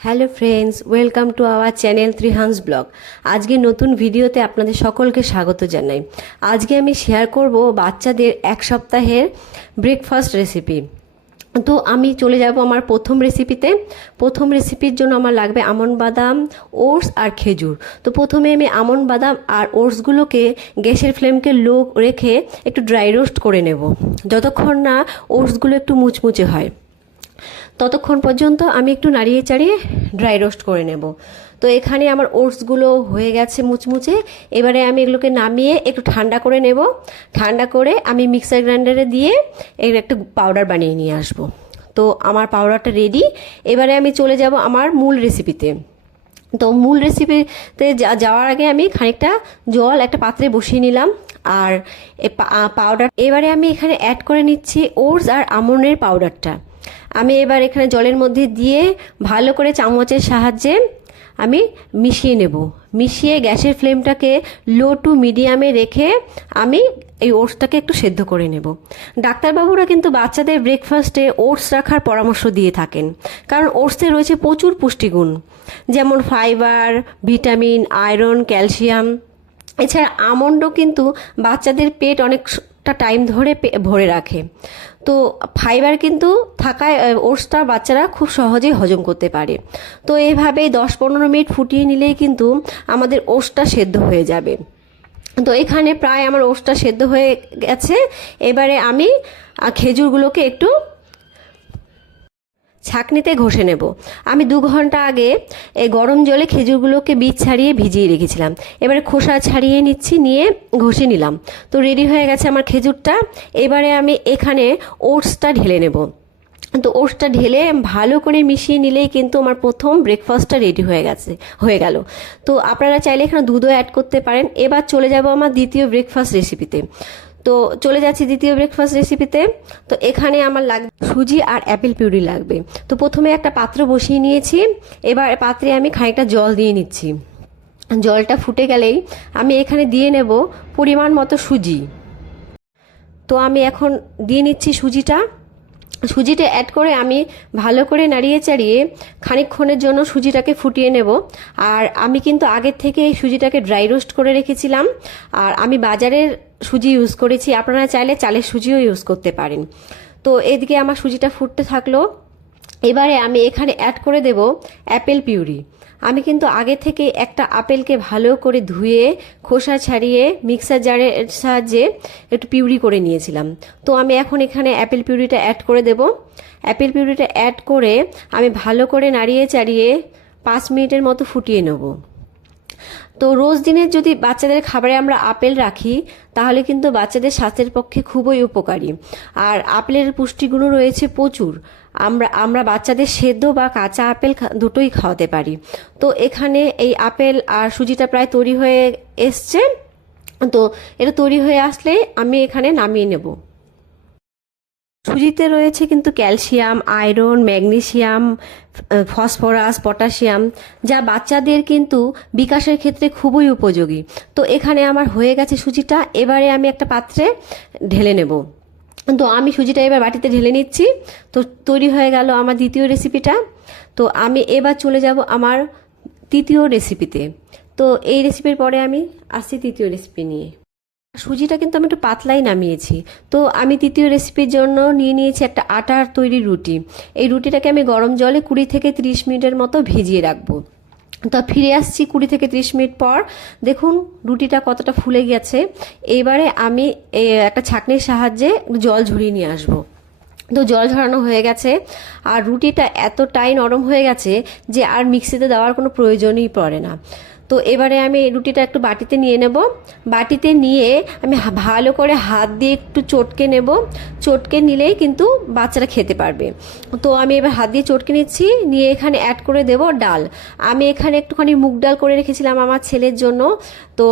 Hello friends, welcome to our channel Trihans vlog. আজকে নতুন ভিডিওতে আপনাদের সকলকে স্বাগত জানাই। আজকে আমি শেয়ার করব বাচ্চাদের এক সপ্তাহের ব্রেকফাস্ট রেসিপি তো আমি চলে যাব আমার প্রথম রেসিপিতে প্রথম রেসিপির জন্য আমার লাগবে আমন বাদাম, ওটস আর খেজুর। তো প্রথমে আমি আমন বাদাম আর ওটসগুলোকে গ্যাসের ফ্লেমকে লো রেখে একটু ড্রাই রোস্ট করে নেব। যতক্ষণ না ওটসগুলো একটু মুচমুচে হয়। ততক্ষণ পর্যন্ত আমি একটু নাড়িয়ে চাড়িয়ে ড্রাই রোস্ট করে নেব। তো এখানে আমার ওটসগুলো হয়ে গেছে মুচমুচে। এবারে আমি এগুলোকে নামিয়ে একটু ঠান্ডা করে নেব। ঠান্ডা করে আমি মিক্সার গ্রাইন্ডারে দিয়ে এর একটা পাউডার বানিয়ে নিয়ে আসব। তো আমার পাউডারটা রেডি এবারে আমি চলে যাব আমার মূল রেসিপিতে তো। মূল রেসিপিতে যাওয়ার আগে আমি খানিকটা জল একটা পাত্রে বসিয়ে নিলাম। আর পাউডার এবারে আমি এখানে অ্যাড করে নিচ্ছি ওটস আর আমনের পাউডারটা আমি এবার এখানে জলের মধ্যে দিয়ে ভালো করে চামচের সাহায্যে আমি মিশিয়ে নেব। মিশিয়ে গ্যাসের ফ্লেমটাকে লো টু মিডিয়ামে রেখে আমি এই ওটসটাকে একটু সেদ্ধ করে নেব। ডাক্তারবাবুরা কিন্তু বাচ্চাদের ব্রেকফাস্টে ওটস রাখার পরামর্শ দিয়ে থাকেন, কারণ ওটসে রয়েছে প্রচুর পুষ্টিগুণ, যেমন ফাইবার ভিটামিন আয়রন ক্যালসিয়াম এছাড়া আমন্ডও কিন্তু বাচ্চাদের পেট অনেকটা টাইম ধরে ভরে রাখে। তো ফাইবার কিন্তু থাকায় ওটসটা বাচ্চারা খুব সহজেই হজম করতে পারে। তো এইভাবেই দশ পনেরো মিনিট ফুটিয়ে নিলেই কিন্তু আমাদের ওটসটা সেদ্ধ হয়ে যাবে। তো এখানে প্রায় আমার ওটসটা সেদ্ধ হয়ে গেছে। এবারে আমি খেজুরগুলোকে একটু ছাকনিতে ঘষে নেব। আমি দু ঘণ্টা আগে এই গরম জলে খেজুরগুলোকে বীজ ছাড়িয়ে ভিজিয়ে রেখেছিলাম। এবারে খোসা ছাড়িয়ে নিচ্ছি, নিয়ে ঘষে নিলাম। তো রেডি হয়ে গেছে আমার খেজুরটা। এবারে আমি এখানে ওটসটা ঢেলে নেব। তো ওটসটা ঢেলে ভালো করে মিশিয়ে নিলেই কিন্তু আমার প্রথম ব্রেকফাস্টটা রেডি হয়ে গেছে, হয়ে গেল। তো আপনারা চাইলে এখানে দুধও অ্যাড করতে পারেন। এবার চলে যাব আমার দ্বিতীয় ব্রেকফাস্ট রেসিপিতে তো চলে যাচ্ছি দ্বিতীয় ব্রেকফাস্ট রেসিপিতে তো এখানে আমার লাগবে সুজি আর অ্যাপেল পিউরি লাগবে। তো প্রথমে একটা পাত্র বসিয়ে নিয়েছি। এবার পাত্রে আমি খানিকটা জল দিয়ে নিচ্ছি। জলটা ফুটে গেলেই আমি এখানে দিয়ে নেব পরিমাণ মতো সুজি। তো আমি এখন দিয়ে নিচ্ছি সুজিটা। সুজিটা অ্যাড করে আমি ভালো করে নাড়িয়ে চাড়িয়ে খানিকক্ষণের জন্য সুজিটাকে ফুটিয়ে নেব। আর আমি কিন্তু আগের থেকে এই সুজিটাকে ড্রাই রোস্ট করে রেখেছিলাম। আর আমি বাজারের সুজি ইউজ করেছি। আপনারা চাইলে চালের সুজিও ইউজ করতে পারেন। তো এদিকে আমার সুজিটা ফুটতে থাকল। এবারে আমি এখানে অ্যাড করে দেব অ্যাপেল পিউরি আমি কিন্তু আগে থেকে একটা আপেলকে ভালো করে ধুয়ে, খোসা ছাড়িয়ে, মিক্সার জারের সাহায্যে একটু পিউরি করে নিয়েছিলাম। তো আমি এখন এখানে অ্যাপেল পিউরিটা অ্যাড করে দেব। অ্যাপেল পিউরিটা অ্যাড করে আমি ভালো করে নাড়িয়ে চাড়িয়ে পাঁচ মিনিটের মতো ফুটিয়ে নেব। তো রোজ দিনের যদি বাচ্চাদের খাবারে আমরা আপেল রাখি, তাহলে কিন্তু বাচ্চাদের স্বাস্থ্যের পক্ষে খুবই উপকারী। আর আপেলের পুষ্টিগুণও রয়েছে প্রচুর। আমরা আমরা বাচ্চাদের সেদ্ধ বা কাঁচা আপেল দুটোই খাওয়াতে পারি। তো এখানে এই আপেল আর সুজিটা প্রায় তৈরি হয়ে এসছে। তো এটা তৈরি হয়ে আসলে আমি এখানে নামিয়ে নেব। সুজিতে রয়েছে কিন্তু calcium, iron magnesium phosphorus, potassium, যা বাচ্চাদের কিন্তু বিকাশের ক্ষেত্রে খুবই উপযোগী। তো এখানে আমার হয়ে গেছে সুজিটা। এবারে আমি একটা পাত্রে ঢেলে নেব। তো আমি সুজিটা এবার বাটিতে ঢেলে নিচ্ছি। তো তৈরি হয়ে গেল আমার দ্বিতীয় রেসিপিটা তো আমি এবার চলে যাব আমার তৃতীয় রেসিপিতে তো এই রেসিপির পরে আমি আসছি তৃতীয় রেসিপি নিয়ে। সুজিটা কিন্তু আমি একটু পাতলাই নামিয়েছি। তো আমি তৃতীয় রেসিপির জন্য নিয়ে নিয়েছি একটা আটার তৈরি রুটি। এই রুটিটাকে আমি গরম জলে কুড়ি থেকে ত্রিশ মিনিটের মতো ভিজিয়ে রাখব। তো ফিরে আসছি কুড়ি থেকে ত্রিশ মিনিট পর। দেখুন, রুটিটা কতটা ফুলে গেছে। এবারে আমি একটা ছাঁকনির সাহায্যে জল ঝরিয়ে নিয়ে আসব। তো জল ঝরানো হয়ে গেছে। আর রুটিটা এতটাই নরম হয়ে গেছে যে আর মিক্সিতে দেওয়ার কোনো প্রয়োজনই পড়ে না। তো এবারে আমি রুটিটা একটু বাটিতে নিয়ে নেব। বাটিতে নিয়ে আমি ভালো করে হাত দিয়ে একটু চটকে নেব। চটকে নিলেই কিন্তু বাচ্চারা খেতে পারবে। তো আমি এবার হাত দিয়ে চটকে নিচ্ছি, নিয়ে এখানে অ্যাড করে দেব ডাল। আমি এখানে একটুখানি মুগ ডাল করে রেখেছিলাম আমার ছেলের জন্য। তো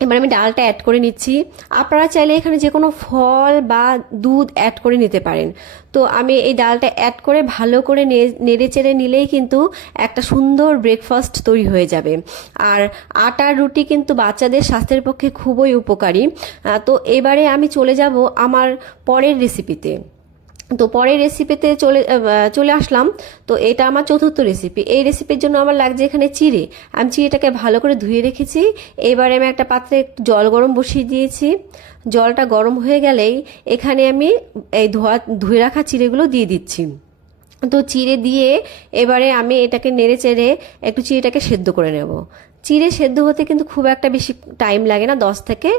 এবার আমি ডালটা অ্যাড করে নিচ্ছি। আপনারা চাইলে এখানে যে কোনো ফল বা দুধ অ্যাড করে নিতে পারেন। তো আমি এই ডালটা অ্যাড করে ভালো করে নেড়ে চেড়ে নিলেই কিন্তু একটা সুন্দর ব্রেকফাস্ট তৈরি হয়ে যাবে। আর আটার রুটি কিন্তু বাচ্চাদের স্বাস্থ্যের পক্ষে খুবই উপকারী। তো এবারে আমি চলে যাব আমার পরের রেসিপিতে তো পরের রেসিপিতে চলে চলে আসলাম। তো এটা আমার চতুর্থ রেসিপি এই রেসিপির জন্য আমার লাগছে এখানে চিড়ে। আমি চিড়েটাকে ভালো করে ধুয়ে রেখেছি। এবারে আমি একটা পাত্রে জল গরম বসিয়ে দিয়েছি। জলটা গরম হয়ে গেলেই এখানে আমি এই ধোয়া, ধুয়ে রাখা চিড়েগুলো দিয়ে দিচ্ছি। তো চিড়ে দিয়ে এবারে আমি এটাকে নেড়ে চেড়ে একটু চিড়েটাকে সেদ্ধ করে নেব। চিড়ে সেদ্ধ হতে কিন্তু খুব একটা বেশি টাইম লাগে না, দশ থেকে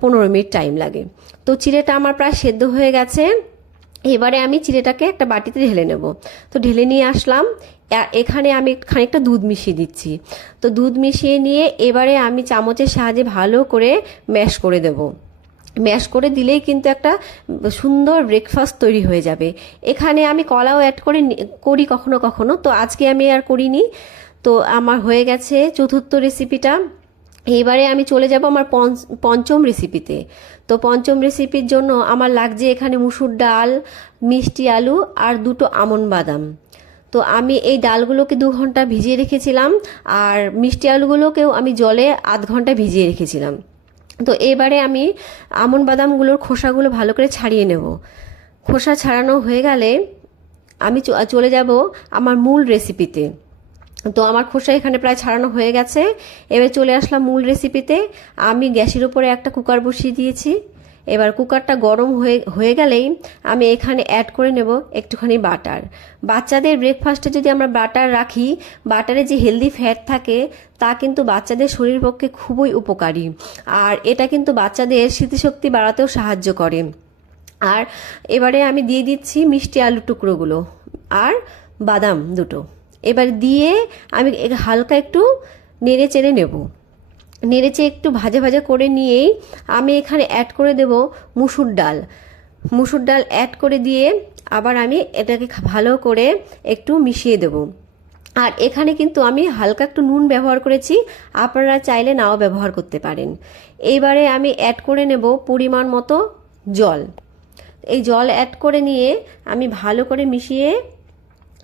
পনেরো মিনিট টাইম লাগে। তো চিড়েটা আমার প্রায় সেদ্ধ হয়ে গেছে। এবারে আমি চিড়েটাকে একটা বাটিতে ঢেলে নেব। তো ঢেলে নিয়ে আসলাম। এখানে আমি খানিকটা দুধ মিশিয়ে দিচ্ছি। তো দুধ মিশিয়ে নিয়ে এবারে আমি চামচের সাহায্যে ভালো করে ম্যাশ করে দেবো। ম্যাশ করে দিলেই কিন্তু একটা সুন্দর ব্রেকফাস্ট তৈরি হয়ে যাবে। এখানে আমি কলাও অ্যাড করে করি কখনো কখনো। তো আজকে আমি আর করিনি। তো আমার হয়ে গেছে চতুর্থ রেসিপিটা এবারে আমি চলে যাব আমার পঞ্চ- পঞ্চম রেসিপিতে তো পঞ্চম রেসিপির জন্য আমার লাগছে এখানে মুসুর ডাল, মিষ্টি আলু আর দুটো আমন বাদাম। তো আমি এই ডালগুলোকে দু ঘণ্টা ভিজিয়ে রেখেছিলাম আর মিষ্টি আলুগুলোকেও আমি জলে আধ ঘণ্টা ভিজিয়ে রেখেছিলাম। তো এবারে আমি আমন বাদামগুলোর খোসাগুলো ভালো করে ছাড়িয়ে নেব। খোসা ছাড়ানো হয়ে গেলে আমি চলে যাব আমার মূল রেসিপিতে তো আমার খোসা এখানে প্রায় ছাড়ানো হয়ে গেছে। এবার চলে আসলাম মূল রেসিপিতে। আমি গ্যাসের উপরে একটা কুকার বসিয়ে দিয়েছি। এবার কুকারটা গরম হয়ে হয়ে গেলেই আমি এখানে অ্যাড করে নেব একটুখানি বাটার বাচ্চাদের ব্রেকফাস্টে যদি আমরা বাটার রাখি বাটারে যে হেলদি ফ্যাট থাকে, তা কিন্তু বাচ্চাদের শরীর পক্ষে খুবই উপকারী। আর এটা কিন্তু বাচ্চাদের স্মৃতিশক্তি বাড়াতেও সাহায্য করে। আর এবারে আমি দিয়ে দিচ্ছি মিষ্টি আলু টুকরোগুলো। আর বাদাম দুটো। এবার দিয়ে আমি হালকা একটু নেড়ে চেড়ে নেব। নেড়েচে একটু ভাজা ভাজা করে নিয়েই আমি এখানে অ্যাড করে দেব মুসুর ডাল। মুসুর ডাল অ্যাড করে দিয়ে আবার আমি এটাকে ভালো করে একটু মিশিয়ে দেব। আর এখানে কিন্তু আমি হালকা একটু নুন ব্যবহার করেছি, আপনারা চাইলে নাও ব্যবহার করতে পারেন। এইবারে আমি অ্যাড করে নেব পরিমাণ মতো জল। এই জল অ্যাড করে নিয়ে আমি ভালো করে মিশিয়ে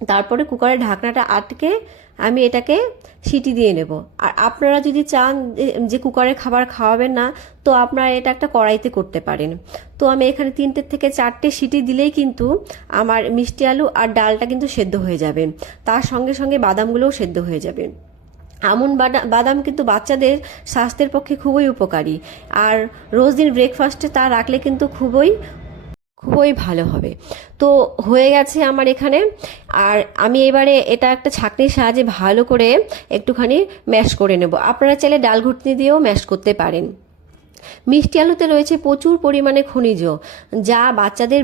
তারপরে কুকারের ঢাকনাটা আটকে আমি এটাকে সিটি দিয়ে নেব। আর আপনারা যদি চান যে- কুকারের খাবার খাওয়াবেন না, তো আপনারা এটা একটা কড়াইতে করতে পারেন। তো আমি এখানে তিনটে থেকে চারটে সিটি দিলেই কিন্তু আমার মিষ্টি আলু আর ডালটা কিন্তু সেদ্ধ হয়ে যাবে। তার সঙ্গে সঙ্গে বাদামগুলোও সেদ্ধ হয়ে যাবে। আমন বাদা- বাদাম কিন্তু বাচ্চাদের স্বাস্থ্যের পক্ষে খুবই উপকারী। আর রোজ দিন ব্রেকফাস্টে তা রাখলে কিন্তু খুবই খুবই ভালো হবে। তো হয়ে গেছে আমার এখানে। আর আমি এবারে এটা একটা ছাঁকনির সাহায্যে ভালো করে একটুখানি ম্যাশ করে নেব। আপনারা চাইলে ডাল ঘুটনি দিয়েও ম্যাশ করতে পারেন। মিষ্টি আলুতে রয়েছে প্রচুর পরিমাণে খনিজ, যা বাচ্চাদের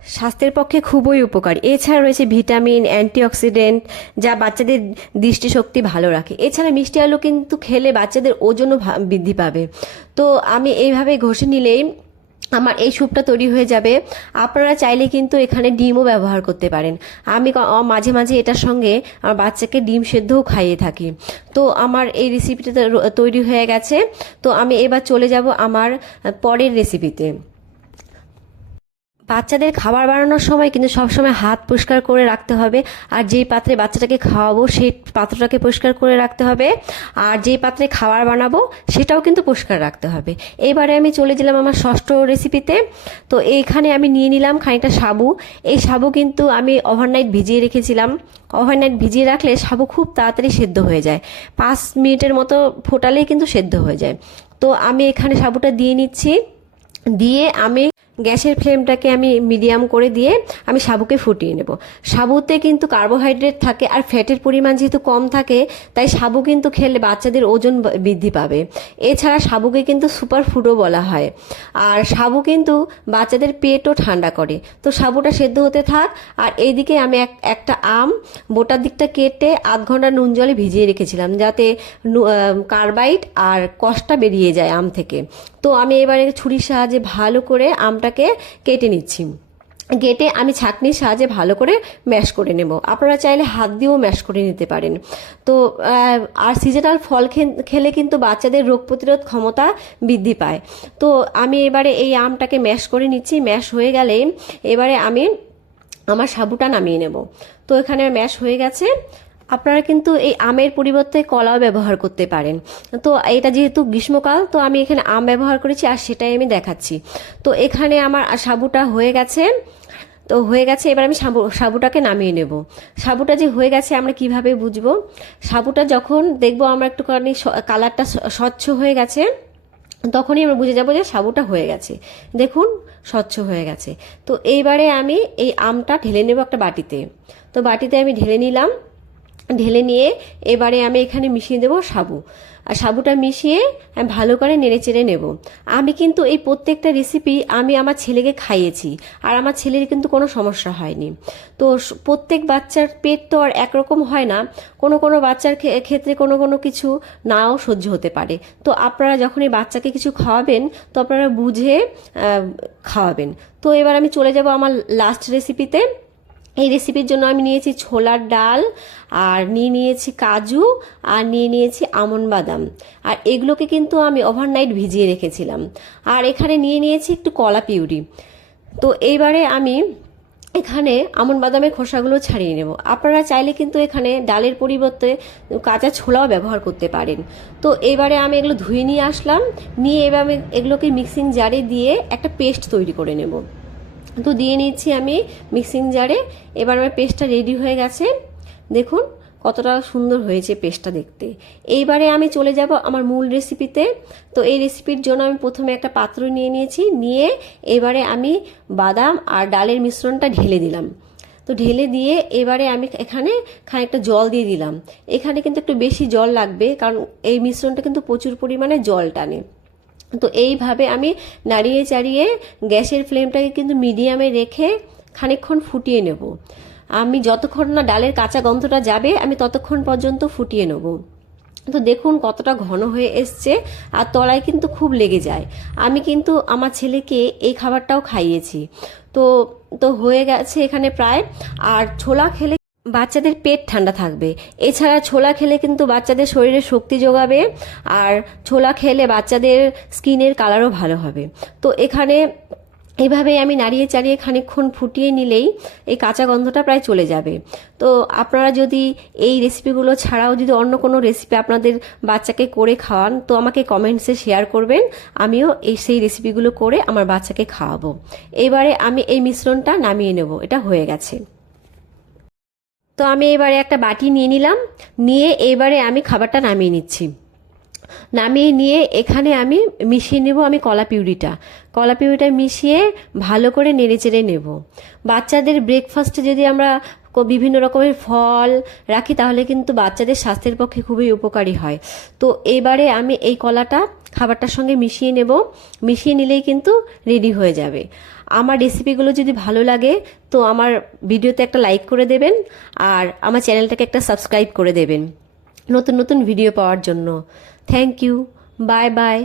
স্বাস্থ্যের পক্ষে খুবই উপকারী। এছাড়া রয়েছে ভিটামিন, অ্যান্টিঅক্সিডেন্ট, যা বাচ্চাদের দৃষ্টিশক্তি ভালো রাখে। এছাড়া মিষ্টি আলু কিন্তু খেলে বাচ্চাদের ওজনও বৃদ্ধি পাবে। তো আমি এইভাবে ঘষে নিলেই আমার এই স্যুপটা তৈরি হয়ে যাবে। আপনারা চাইলে কিন্তু এখানে ডিমও ব্যবহার করতে পারেন। আমি মাঝে মাঝে এটার সঙ্গে আমার বাচ্চাকে ডিম সেদ্ধও খাইয়ে থাকি। তো আমার এই রেসিপিটা তৈরি হয়ে গেছে। তো আমি এবার চলে যাব আমার পরের রেসিপিতে বাচ্চাদের খাবার বানানোর সময় কিন্তু সবসময় হাত পরিষ্কার করে রাখতে হবে। আর যেই পাত্রে বাচ্চাটাকে খাওয়াবো, সেই পাত্রটাকে পরিষ্কার করে রাখতে হবে। আর যেই পাত্রে খাবার বানাবো, সেটাও কিন্তু পরিষ্কার রাখতে হবে। এবারে আমি চলে গেলাম আমার ষষ্ঠ রেসিপিতে তো এইখানে আমি নিয়ে নিলাম খানিকটা সাবু। এই সাবু কিন্তু আমি ওভারনাইট ভিজিয়ে রেখেছিলাম। ওভারনাইট ভিজিয়ে রাখলে সাবু খুব তাড়াতাড়ি সেদ্ধ হয়ে যায়। পাঁচ মিনিটের মতো ফোটালেই কিন্তু সেদ্ধ হয়ে যায়। তো আমি এখানে সাবুটা দিয়ে নিচ্ছি। দিয়ে আমি গ্যাসের ফ্লেমটাকে আমি মিডিয়াম করে দিয়ে আমি সাবুকে ফুটিয়ে নেব। সাবুতে কিন্তু কার্বোহাইড্রেট থাকে আর ফ্যাটের পরিমাণ যেহেতু কম থাকে, তাই সাবু কিন্তু খেলে বাচ্চাদের ওজন বৃদ্ধি পাবে। এছাড়া সাবুকে কিন্তু সুপার ফুডও বলা হয়। আর সাবু কিন্তু বাচ্চাদের পেটও ঠান্ডা করে। তো সাবুটা সেদ্ধ হতে থাক, আর এইদিকে আমি এক, একটা আম বোটার দিকটা কেটে আধ ঘণ্টা নুন জলে ভিজিয়ে রেখেছিলাম যাতে কার্বাইড আর কষটা বেরিয়ে যায় আম থেকে। তো আমি এবারে ছুরির সাহায্যে ভালো করে আমটাকে কেটে নিচ্ছি। কেটে আমি ছাঁকনির সাহায্যে ভালো করে ম্যাশ করে নেব। আপনারা চাইলে হাত দিয়েও ম্যাশ করে নিতে পারেন। তো আর সিজনাল ফল খেলে কিন্তু বাচ্চাদের রোগ প্রতিরোধ ক্ষমতা বৃদ্ধি পায়। তো আমি এবারে এই আমটাকে ম্যাশ করে নিচ্ছি। ম্যাশ হয়ে গেলে এবারে আমি আমার সাবুটা নামিয়ে নেব। তো এখানে ম্যাশ হয়ে গেছে। আপনারা কিন্তু এই আমের পরিবর্তে কলাও ব্যবহার করতে পারেন। তো এটা যেহেতু গ্রীষ্মকাল, তো আমি এখানে আম ব্যবহার করেছি আর সেটাই আমি দেখাচ্ছি। তো এখানে আমার সাবুটা হয়ে গেছে। তো হয়ে গেছে, এবার আমি সাবু, সাবুটাকে নামিয়ে নেব। সাবুটা যে হয়ে গেছে আমরা কীভাবে বুঝব? সাবুটা যখন দেখব আমরা একটুখানি কালারটা স্বচ্ছ হয়ে গেছে, তখনই আমরা বুঝে যাব যে সাবুটা হয়ে গেছে। দেখুন, স্বচ্ছ হয়ে গেছে। তো এইবারে আমি এই আমটা ঢেলে নেব একটা বাটিতে। তো বাটিতে আমি ঢেলে নিলাম। ঢেলে নিয়ে এবারে আমি এখানে মিশিয়ে দেবো সাবু। আর সাবুটা মিশিয়ে আমি ভালো করে নেড়ে চেড়ে নেব। আমি কিন্তু এই প্রত্যেকটা রেসিপি আমি আমার ছেলেকে খাইয়েছি, আর আমার ছেলের কিন্তু কোনো সমস্যা হয়নি। তো প্রত্যেক বাচ্চার পেট তো আর একরকম হয় না, কোনো কোনো বাচ্চার ক্ষেত্রে কোনো কোনো কিছু নাও সহ্য হতে পারে। তো আপনারা যখন এই বাচ্চাকে কিছু খাওয়াবেন, তো আপনারা বুঝে খাওয়াবেন। তো এবার আমি চলে যাব আমার লাস্ট রেসিপিতে এই রেসিপির জন্য আমি নিয়েছি ছোলার ডাল, আর নিয়ে নিয়েছি কাজু, আর নিয়ে নিয়েছি আমন বাদাম। আর এগুলোকে কিন্তু আমি ওভারনাইট ভিজিয়ে রেখেছিলাম। আর এখানে নিয়ে নিয়েছি একটু কলা পিউরি। তো এইবারে আমি এখানে আমন বাদামের খোসাগুলো ছাড়িয়ে নেব। আপনারা চাইলে কিন্তু এখানে ডালের পরিবর্তে কাঁচা ছোলাও ব্যবহার করতে পারেন। তো এবারে আমি এগুলো ধুয়ে নিয়ে আসলাম। নিয়ে এবার আমি এগুলোকে মিক্সিং জারে দিয়ে একটা পেস্ট তৈরি করে নেব। তো দিয়ে নিচ্ছি আমি মিক্সিং জারে এবার আমার পেস্টটা রেডি হয়ে গেছে। দেখুন কতটা সুন্দর হয়েছে পেস্টটা দেখতে। এইবারে আমি চলে যাব আমার মূল রেসিপিতে তো এই রেসিপির জন্য আমি প্রথমে একটা পাত্র নিয়ে নিয়েছি। নিয়ে এবারে আমি বাদাম আর ডালের মিশ্রণটা ঢেলে দিলাম। তো ঢেলে দিয়ে এবারে আমি এখানে খানিকটা জল দিয়ে দিলাম। এখানে কিন্তু একটু বেশি জল লাগবে, কারণ এই মিশ্রণটা কিন্তু প্রচুর পরিমাণে জল টানে। তো এইভাবে আমি নাড়িয়ে চাড়িয়ে গ্যাসের ফ্লেমটাকে কিন্তু মিডিয়ামে রেখে খানিকক্ষণ ফুটিয়ে নেব। আমি যতক্ষণ না ডালের কাঁচা গন্ধটা যাবে, আমি ততক্ষণ পর্যন্ত ফুটিয়ে নেব। তো দেখুন কতটা ঘন হয়ে এসছে আর তলায় কিন্তু খুব লেগে যায়। আমি কিন্তু আমার ছেলেকে এই খাবারটাও খাইয়েছি। তো তো হয়ে গেছে এখানে প্রায়। আর ছোলা খেলে বাচ্চাদের পেট ঠান্ডা থাকবে। এছাড়া ছোলা খেলে কিন্তু বাচ্চাদের শরীরে শক্তি যোগাবে আর ছোলা খেলে বাচ্চাদের স্কিনের কালারও ভালো হবে। তো এখানে এভাবে আমি নাড়িয়ে চাড়িয়ে খানিকক্ষণ ফুটিয়ে নিলেই এই কাঁচা গন্ধটা প্রায় চলে যাবে। তো আপনারা যদি এই রেসিপিগুলো ছাড়াও যদি অন্য কোনো রেসিপি আপনাদের বাচ্চাকে করে খাওয়ান, তো আমাকে কমেন্টসে শেয়ার করবেন। আমিও এই সেই রেসিপিগুলো করে আমার বাচ্চাকে খাওয়াবো। এবারে আমি এই মিশ্রণটা নামিয়ে নেব। এটা হয়ে গেছে। তো আমি এবারে একটা বাটি নিয়ে নিলাম, নিয়ে এবারে আমি খাবারটা নামিয়ে নিচ্ছি। নামিয়ে নিয়ে এখানে আমি মিশিয়ে নেব আমি কলা পিউরিটা। কলা পিউরিটা মিশিয়ে ভালো করে নেড়েচেড়ে নেব। বাচ্চাদের ব্রেকফাস্টে যদি আমরা বিভিন্ন রকমের ফল রাখি, তাহলে কিন্তু বাচ্চাদের স্বাস্থ্যের পক্ষে খুবই উপকারী হয়। তো এবারে আমি এই কলাটা খাবারটার সঙ্গে মিশিয়ে নেব। মিশিয়ে নিলেই কিন্তু রেডি হয়ে যাবে। আমার রেসিপিগুলো যদি ভালো লাগে, তো আমার ভিডিওতে একটা লাইক করে দেবেন আর আমার চ্যানেলটাকে একটা সাবস্ক্রাইব করে দেবেন। নতুন নতুন ভিডিও পাওয়ার জন্য। Thank you bye bye